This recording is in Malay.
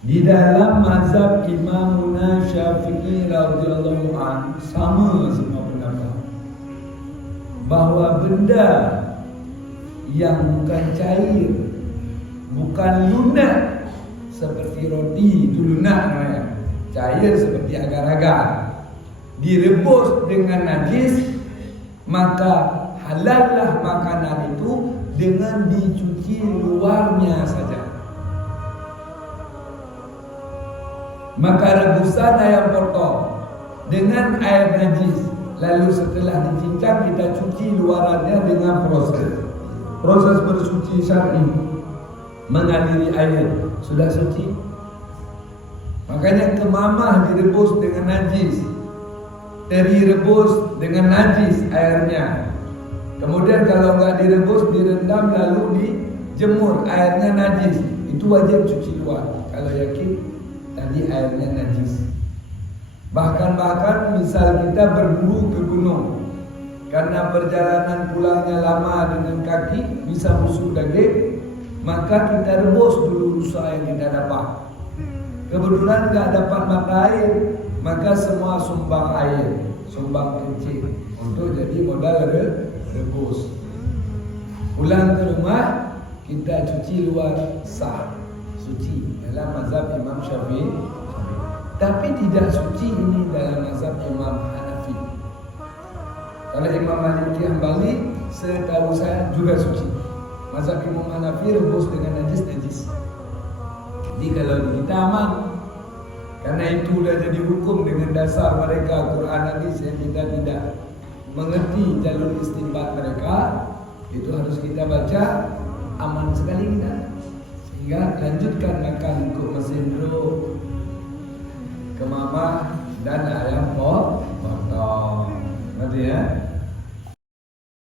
Di dalam mazhab Imamuna Syafi'i radhiyallahu anhu sama semua pendapat bahwa benda yang bukan cair, bukan lunak seperti roti itu lunak namanya, cair seperti agar-agar, direbus dengan najis, maka halallah makanan itu dengan dicuci luarnya saja. Maka rebusan ayam potong dengan air najis, lalu setelah dicincang kita cuci luarannya dengan proses bersuci syar'i, mengaliri air, sudah suci. Makanya kemamah direbus dengan najis, teri rebus dengan najis airnya. Kemudian kalau enggak direbus, direndam lalu dijemur, airnya najis, itu wajib cuci luar. Kalau yakin tadi airnya najis. Bahkan misal kita berburu ke gunung, karena perjalanan pulangnya lama dengan kaki, bisa busuk daging, maka kita rebus dulu rusa yang kita dapat. Kebetulan enggak dapat mata air, maka semua sumbang air, sumbang kencing untuk jadi modal rebus. Pulang ke rumah kita cuci luar, sah, suci dalam mazhab Imam Syafi'i. Tapi tidak suci ini dalam mazhab Imam Hanafi. Kalau Imam Maliki Hambali setahu saya juga suci. Mazhab Imam Hanafi rebus dengan najis. Jadi kalau kita aman, karena itu sudah jadi hukum dengan dasar mereka Quran hadis yang kita tidak mengerti jalur istinbat mereka, itu harus kita baca, aman sekali kita. Sehingga lanjutkan makan untuk mesin bro, kemamah dan ayam potong. Nanti ya.